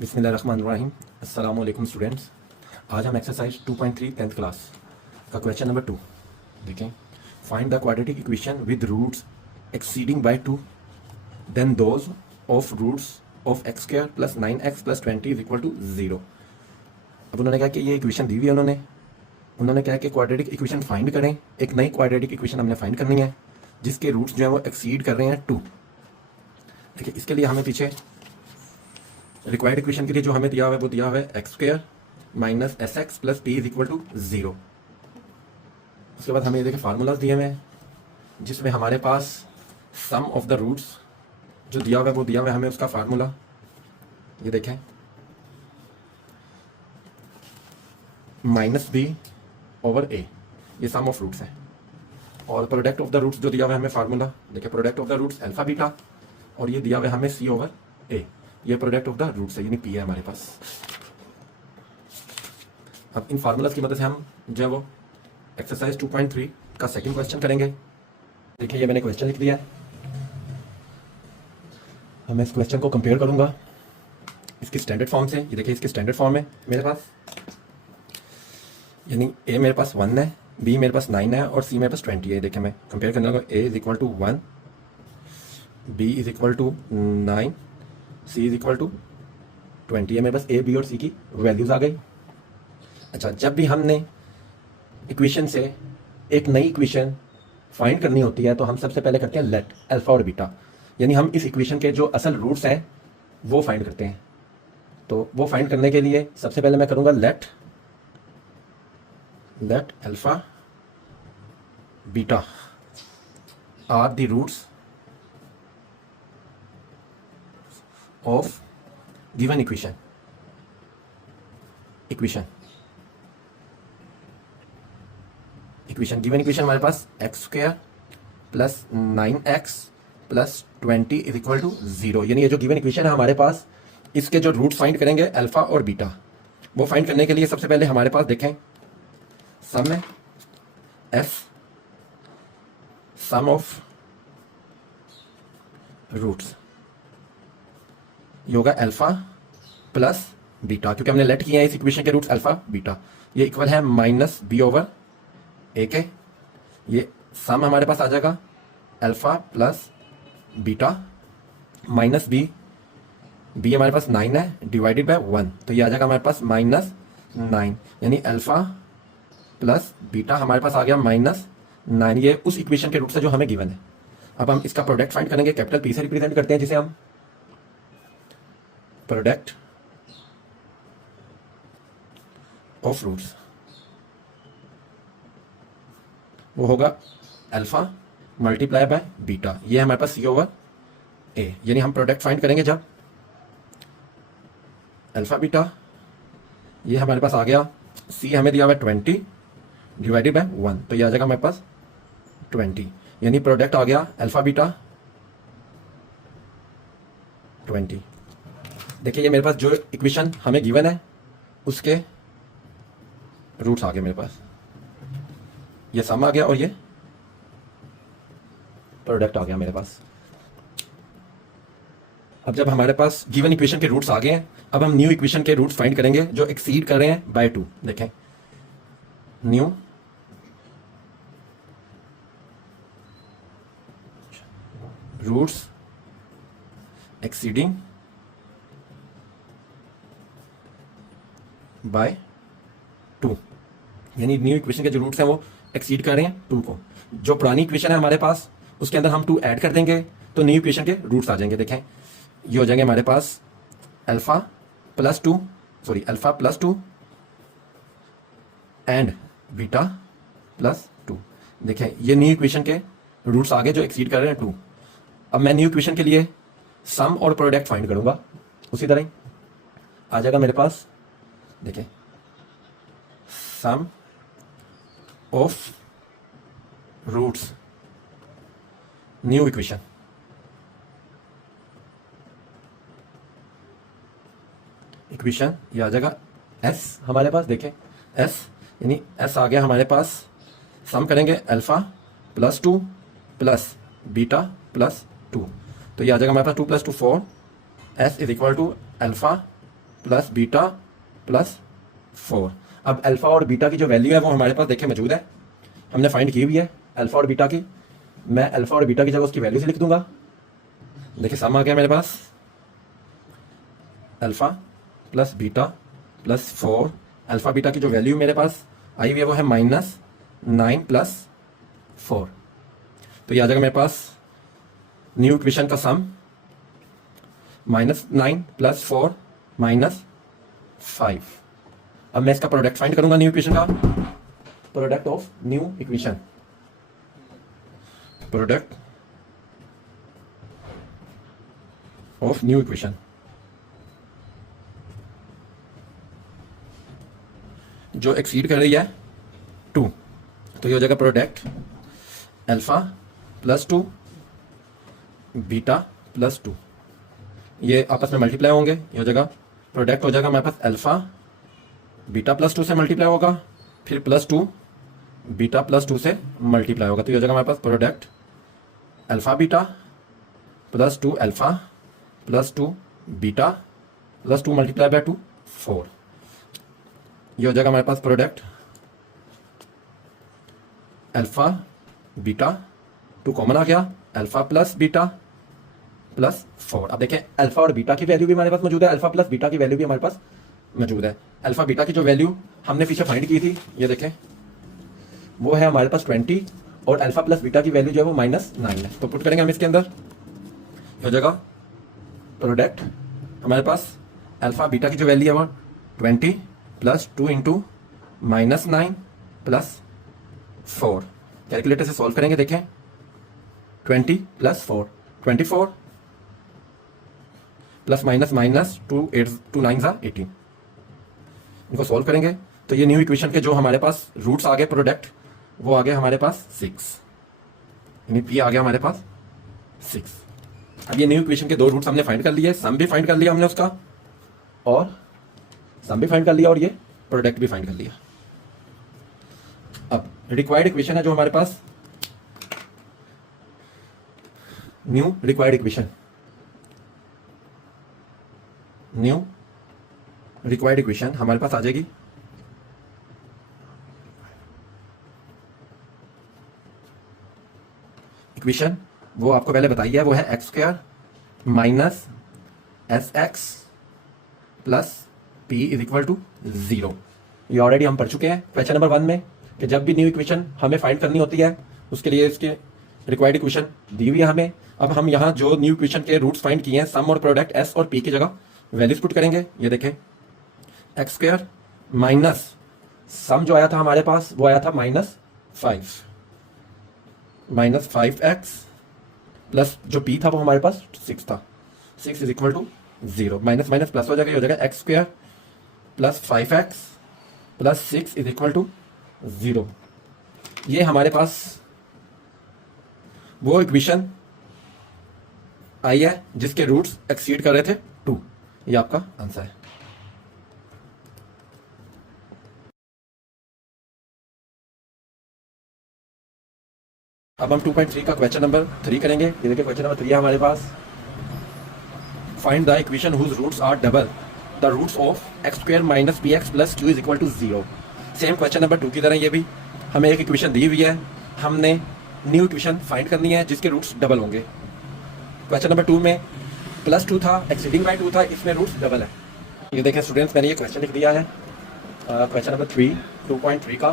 बिस्मिल्लाहिर्रहमानिर्रहीम। अस्सलाम वालेकुम स्टूडेंट्स। आज हम एक्सरसाइज 2.3 10th क्लास का क्वेश्चन नंबर 2 देखें। Find the quadratic equation with roots exceeding by 2 then those of roots of x square plus 9x plus 20 is equal to 0। अब उन्होंने कहा कि ये इक्वेशन दी हुई है, उन्होंने कहा कि क्वाड्रेटिक इक्वेशन फाइंड करें। एक नई क्वाड्रेटिक इक्वेशन हमने फाइंड करनी है जिसके रूट्स जो है वो एक्सीड कर रहे हैं 2। देखिए, इसके लिए हमें पीछे रिक्वायर्ड इक्वेशन के लिए जो हमें दिया हुआ है वो दिया हुआ है x square minus s x plus t is equal to 0। उसके बाद हमें ये देखिए फार्मूलाज दिए हुए हैं जिसमें हमारे पास सम ऑफ द रूट्स जो दिया हुआ है वो दिया हुआ है हमें उसका फार्मूला ये देखें माइनस बी ओवर ए, ये सम ऑफ रूट्स है। और प्रोडक्ट ऑफ द रूट्स जो दिया हुआ है हमें फार्मूला देखिए product of the roots alpha beta, और ये दिया हुआ है हमें सी ओवर ए, ये प्रोडक्ट ऑफ द रूट्स है यानी पी है हमारे पास। अब इन फार्मूलाज की मदद से हम जो है वो एक्सरसाइज 2.3 का सेकंड क्वेश्चन करेंगे। देखिए, ये मैंने क्वेश्चन लिख दिया है। अब मैं इस क्वेश्चन को कंपेयर करूंगा इसकी स्टैंडर्ड फॉर्म से। ये देखिए, इसकी स्टैंडर्ड फॉर्म है मेरे पास, यानी ए मेरे पास 1 है, बी मेरे पास 9 है और सी मेरे पास 20 है। देखिए, मैं कंपेयर करने लगा, a is equal to 1, b is equal to 9, c is equal to 20 है। मेरे पास ए बी और सी की वैल्यूज आ गई। अच्छा, जब भी हमने इक्वेशन से एक नई इक्वेशन फाइंड करनी होती है तो हम सबसे पहले करते हैं लेट अल्फा और बीटा, यानी हम इस इक्वेशन के जो असल रूट्स हैं वो फाइंड करते हैं। तो वो फाइंड करने के लिए सबसे पहले मैं करूंगा let alpha beta are the roots of given equation given equation हमारे पास x square plus 9x plus 20 is equal to 0, यानी ये जो गिवन इक्वेशन है हमारे पास, इसके जो रूट फाइंड करेंगे अल्फा और बीटा। वो फाइंड करने के लिए सबसे पहले हमारे पास देखें सम है एफ, सम ऑफ रूट्स, ये होगा अल्फा प्लस बीटा, क्योंकि हमने लेट किया है इस इक्वेशन के रूट्स अल्फा बीटा। ये इक्वल है माइनस बी ओवर ए के। ये सम हमारे पास आ जाएगा alpha plus beta minus b, b हमारे पास 9 है डिवाइडेड बाय 1, तो ये आ जाएगा हमारे पास माइनस 9, यानी अल्फा प्लस बीटा हमारे पास आ गया माइनस 9। ये उस इक्वेशन के रूट से जो हमें गिवन है। अब हम इसका प्रोडक्ट फाइंड करेंगे, कैपिटल पी से रिप्रेजेंट करते हैं जिसे हम प्रोडक्ट ऑफ रूट्स, वो होगा अल्फा मल्टीप्लाई बाय बीटा, ये हमारे पास सी ओवर ए, यानी हम प्रोडक्ट फाइंड करेंगे जब अल्फा बीटा, ये हमारे पास आ गया, सी हमें दिया हुआ है 20 डिवाइडेड बाय 1, तो ये आ जाएगा हमारे पास 20, यानी प्रोडक्ट आ गया अल्फा बीटा 20। देखिए, ये मेरे पास जो इक्वेशन हमें गिवन है उसके रूट्स आ गए मेरे पास, ये सम आ गया और ये प्रोडक्ट आ गया मेरे पास। अब जब हमारे पास गिवन इक्वेशन के रूट्स आ गए हैं, अब हम न्यू इक्वेशन के रूट्स फाइंड करेंगे जो एक्सीड कर रहे हैं बाय 2। देखें, न्यू रूट्स एक्सीडिंग बाय 2, यानी न्यू इक्वेशन के जो रूट्स हैं वो एक्सीड कर रहे हैं 2 को। जो पुरानी इक्वेशन है हमारे पास उसके अंदर हम 2 ऐड कर देंगे तो न्यू इक्वेशन के रूट्स आ जाएंगे। देखें, ये हो जाएंगे हमारे पास alpha plus 2 and beta plus 2। देखें, ये न्यू इक्वेशन के रूट्स आ गए जो एक्सीड कर रहे हैं 2। अब मैं न्यू इक्वेशन के लिए सम और प्रोडक्ट फाइंड करूंगा, उसी तरह ही आ जाएगा मेरे पास। देखिए, सम ऑफ रूट्स न्यू इक्वेशन, ये आ जाएगा एस हमारे पास। देखें, एस यानी एस आ गया हमारे पास, सम करेंगे अल्फा प्लस 2 प्लस बीटा प्लस 2, तो ये आ जाएगा हमारे पास 2 + 2 4, s is equal to alpha plus beta plus 4। अब अल्फा और बीटा की जो वैल्यू है वो हमारे पास देखे मौजूद है, हमने फाइंड की हुई है अल्फा और बीटा की। मैं अल्फा और बीटा की जगह उसकी वैल्यू से लिख दूंगा। देखिए सम आ गया मेरे पास, alpha plus beta plus 4। Alpha beta की जो वैल्यू मेरे पास आई हुई है वो है -9 प्लस 4। तो ये आ जाएगा मेरे पास न्यू इक्वेशन का सम -9 प्लस 4 -5। अब मैं इसका प्रोडक्ट फाइंड करूंगा न्यू इक्वेशन का, product of new equation, product of new equation. जो एक्सीड कर रही है 2, तो ये हो जाएगा product alpha plus 2 beta plus 2, ये आपस में मल्टीप्लाई होंगे। ये हो जाएगा प्रोडक्ट हो जाएगा हमारे पास अल्फा बीटा प्लस 2 से मल्टीप्लाई होगा, फिर प्लस 2 बीटा प्लस 2 से मल्टीप्लाई होगा। तो ये हो जाएगा हमारे पास product alpha beta plus 2 alpha plus 2 beta plus 2 multiply by 2 4। ये हो जाएगा हमारे पास प्रोडक्ट अल्फा बीटा 2 कॉमन आ गया, अल्फा प्लस बीटा प्लस 4। अब देखें अल्फा और बीटा की वैल्यू भी हमारे पास मौजूद है, अल्फा प्लस बीटा की वैल्यू भी हमारे पास मौजूद है। अल्फा बीटा की जो वैल्यू हमने पीछे फाइंड की थी, ये देखें वो है हमारे पास 20, और अल्फा प्लस बीटा की वैल्यू जो है वो -9 है। तो पुट करेंगे हम इसके अंदर, हो जाएगा प्रोडक्ट हमारे पास अल्फा बीटा की जो वैल्यू है वो 20 प्लस 2 इंटू -9 प्लस 4। कैलकुलेटर से सॉल्व करेंगे, देखें 20 प्लस 4 24 प्लस माइनस 2 9 18। इनको सॉल्व करेंगे तो ये न्यू इक्वेशन के जो हमारे पास रूट्स आ गए प्रोडक्ट, वो आ गए हमारे पास 6, यानी पी आ गया हमारे पास 6। अब ये न्यू इक्वेशन के 2 रूट्स हमने फाइंड कर लिए, सम भी फाइंड कर लिया हमने उसका, और सम भी फाइंड कर लिया और ये प्रोडक्ट भी फाइंड कर लिया। अब रिक्वायर्ड इक्वेशन है जो हमारे पास new required equation, new required equation हमारे पास आ जाएगी इक्वेशन, वो आपको पहले बताई है, वो है x² minus SX plus P is equal to 0। ये ऑलरेडी हम पढ़ चुके हैं क्वेश्चन नंबर 1 में, कि जब भी न्यू इक्वेशन हमें फाइंड करनी होती है उसके लिए इसके रिक्वायर्ड इक्वेशन दी हुई है हमें। अब हम यहाँ जो न्यू इक्वेशन के रूट्स फाइंड किए हैं, सम और प्रोडक्ट S और P की जगह वैल्यूज पुट करेंगे। ये देखें x² माइनस सम जो आया था हमारे पास वो आया था -5x प्लस जो P था वो हमारे पास 6 था, 6 is equal to 0। Minus minus plus हो जाएगा, ये हो जाएगा x² plus 5x plus 6 is equal to 0। ये हमारे पास वो इक्वेशन आई है जिसके रूट्स एक्सीड कर रहे थे 2। ये आपका आंसर है। अब हम 2.3 का क्वेश्चन नंबर 3 करेंगे। ये देखिए क्वेश्चन नंबर 3 है हमारे पास, find the equation whose roots are double the roots of x² minus px plus q is equal to 0। Same question number 2 की तरह ये भी हमें एक इक्वेशन दी हुई है, हमने न्यू इक्वेशन फाइंड करनी है जिसके रूट्स डबल होंगे। क्वेश्चन नंबर 2 में +2 था, एक्सीडिंग बाय 2 था, इसमें रूट्स डबल है। ये देखें स्टूडेंट्स, मैंने ये क्वेश्चन लिख दिया है क्वेश्चन नंबर 3 2.3 का।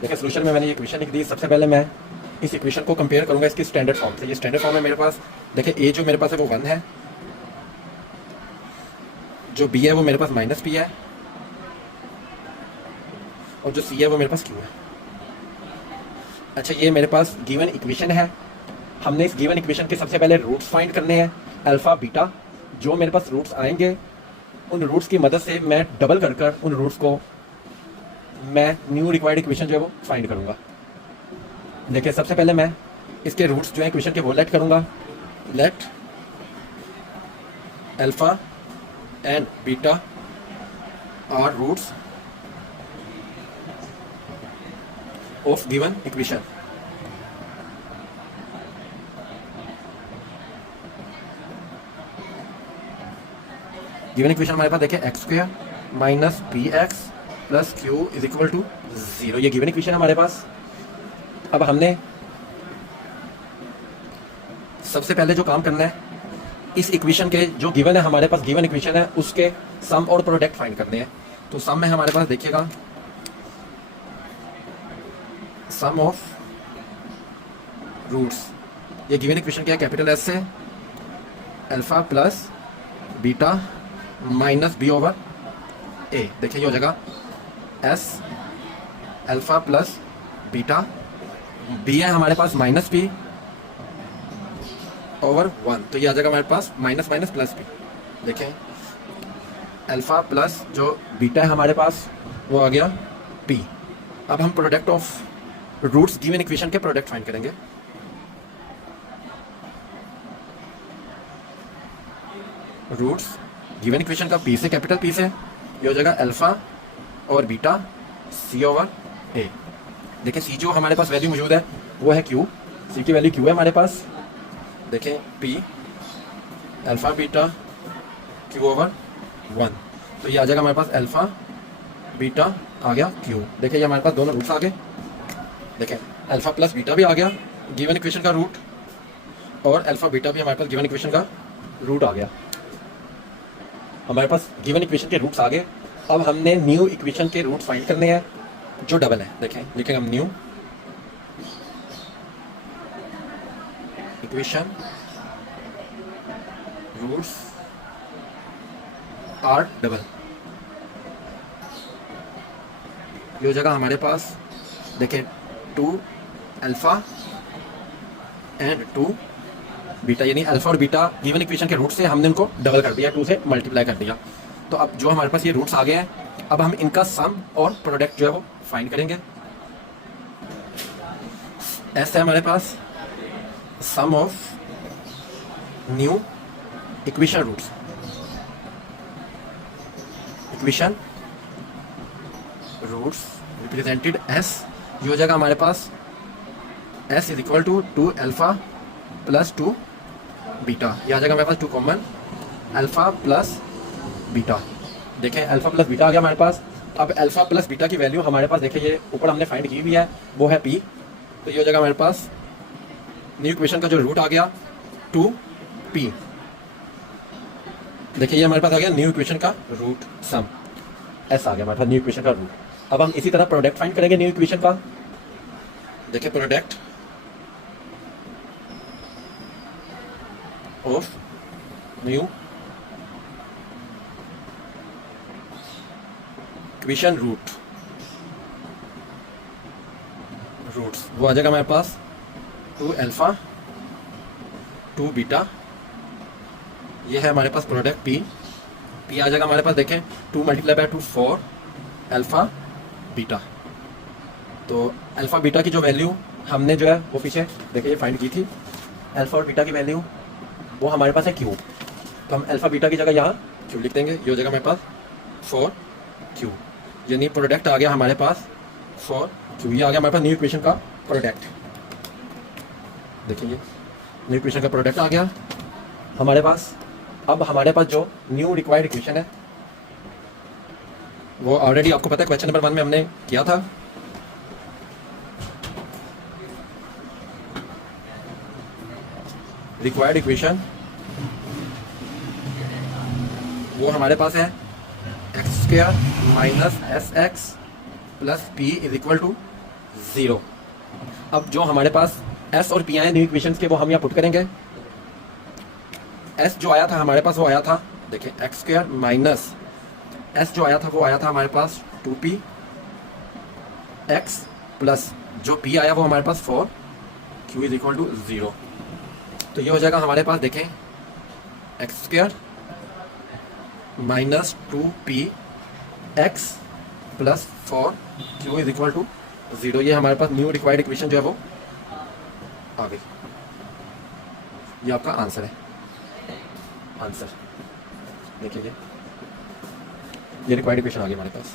देखिए सोल्यूशन में मैंने ये इक्वेशन लिख दी। सबसे पहले मैं इस इक्वेशन को कंपेयर करूंगा इसकी स्टैंडर्ड फॉर्म से। ये स्टैंडर्ड फॉर्म है मेरे पास, देखिए ए जो मेरे पास है वो 1 है, जो बी है वो मेरे पास -p है, और जो सी है वो मेरे पास q है। अच्छा, ये मेरे पास गिवन इक्वेशन है, हमने इस गिवन इक्वेशन के सबसे पहले रूट्स फाइंड करने हैं, अल्फा बीटा। जो मेरे पास रूट्स आएंगे उन रूट्स की मदद से मैं डबल कर उन रूट्स को मैं न्यू रिक्वायर्ड इक्वेशन जो है वो फाइंड करूंगा। देखिए सबसे पहले मैं इसके रूट्स जो है इक्वेशन के वो लेट करूंगा। Let alpha and beta are roots of given equation. Given equation हमारे पास देखिए x square minus p x plus q is equal to 0, ये गिवन इक्वेशन है हमारे पास। अब हमने सबसे पहले जो काम करना है, इस इक्वेशन के जो गिवन है हमारे पास, गिवन इक्वेशन है उसके सम और प्रोडक्ट फाइंड करने हैं। तो सम में हमारे पास देखिएगा सम ऑफ रूट्स, ये गिवन इक्वेशन क्या है, कैपिटल एस से alpha plus beta minus b over a. देखिए ये हो जाएगा S alpha plus beta, b है हमारे पास माइनस बी ओवर 1, तो ये आ जाएगा हमारे पास माइनस माइनस प्लस बी। देखें अल्फा प्लस जो बीटा है हमारे पास वो आ गया पी। अब हम product of roots given equation के प्रोडक्ट फाइंड करेंगे। रूट्स गिवन इक्वेशन का पी से, कैपिटल पी से, ये हो जाएगा अल्फा और बीटा सी ओवर ए। देखिए सी जो हमारे पास वैल्यू मौजूद है वो है क्यू, सी की वैल्यू क्यू है हमारे पास। देखें P alpha beta Q over 1, तो ये आ जाएगा हमारे पास अल्फा बीटा आ गया क्यू। देखिए ये हमारे पास दोनों रूट्स आ गए। देखें अल्फा प्लस बीटा भी आ गया गिवन इक्वेशन का रूट, और अल्फा बीटा भी हमारे पास गिवन इक्वेशन का रूट आ गया। हमारे पास गिवन इक्वेशन के रूट्स आ गए। अब हमने न्यू इक्वेशन के रूट्स फाइंड करने हैं जो डबल है। देखें लिखेंगे हम new equation roots are double. ये हो जाएगा हमारे पास, देखें 2 अल्फा एंड 2 बीटा, यानी अल्फा और बीटा गिवन इक्वेशन के रूट से हमने उनको डबल कर दिया, 2 से मल्टीप्लाई कर दिया। तो अब जो हमारे पास ये रूट्स आ गए हैं, अब हम इनका सम और प्रोडक्ट जो है वो फाइंड करेंगे। ऐसा है हमारे पास sum of new equation roots, equation roots represented S, ये हो जाएगा हमारे पास S is equal to 2 alpha plus 2 beta. ये आ जाएगा हमारे पास 2 कॉमन अल्फा प्लस बीटा। देखें अल्फा प्लस बीटा आ गया हमारे पास। अब अल्फा प्लस बीटा की वैल्यू हमारे पास देखिए ये ऊपर हमने फाइंड की हुई है, वो है पी। तो ये हो जाएगा हमारे पास न्यू इक्वेशन का जो रूट आ गया 2p। देखिए ये हमारे पास आ गया न्यू इक्वेशन का रूट सम, ऐसा आ गया हमारे पास न्यू इक्वेशन का रूट। अब हम इसी तरह प्रोडक्ट फाइंड करेंगे न्यू इक्वेशन का। देखिए product of new equation roots वो आ जाएगा हमारे पास 2 अल्फा 2 बीटा, ये है हमारे पास प्रोडक्ट पी आ जाएगा हमारे पास। देखें 2 मल्टीप्लाई बाय 2 4 अल्फा बीटा। तो अल्फा बीटा की जो वैल्यू हमने जो है वो पीछे देखिए ये फाइंड की थी, अल्फा और बीटा की वैल्यू वो हमारे पास है क्यू। तो हम अल्फा बीटा की जगह यहाँ क्यू लिख देंगे। ये हो जाएगा हमारे पास 4 क्यू, यानी प्रोडक्ट आ गया हमारे पास 4 क्यू। ये आ गया हमारे पास न्यू इक्वेशन का प्रोडक्ट। देखिए ये न्यू इक्वेशन का प्रोडक्ट आ गया हमारे पास। अब हमारे पास जो न्यू रिक्वायर्ड इक्वेशन है वो ऑलरेडी आपको पता है, क्वेश्चन नंबर 1 में हमने किया था। रिक्वायर्ड इक्वेशन वो हमारे पास है x square minus s x plus p is equal to 0। अब जो हमारे पास एस और पी आए न्यू इक्वेशंस के, वो हम यहाँ पुट करेंगे। एस जो आया था हमारे पास वो आया था, देखिए एक्स स्क्वायर माइनस एस जो आया था वो आया था हमारे पास 2p एक्स प्लस जो p आया वो हमारे पास 4 q इज इक्वल टू 0। तो ये हो जाएगा हमारे पास, देखें x square minus 2p x plus 4 q is equal to 0। ये हमारे पास न्यू रिक्वायर्ड इक्वेशन जो है वो आ गई। ये आपका आंसर है। आंसर देखिए ये रिक्वायर्ड इक्वेशन आ गई हमारे पास।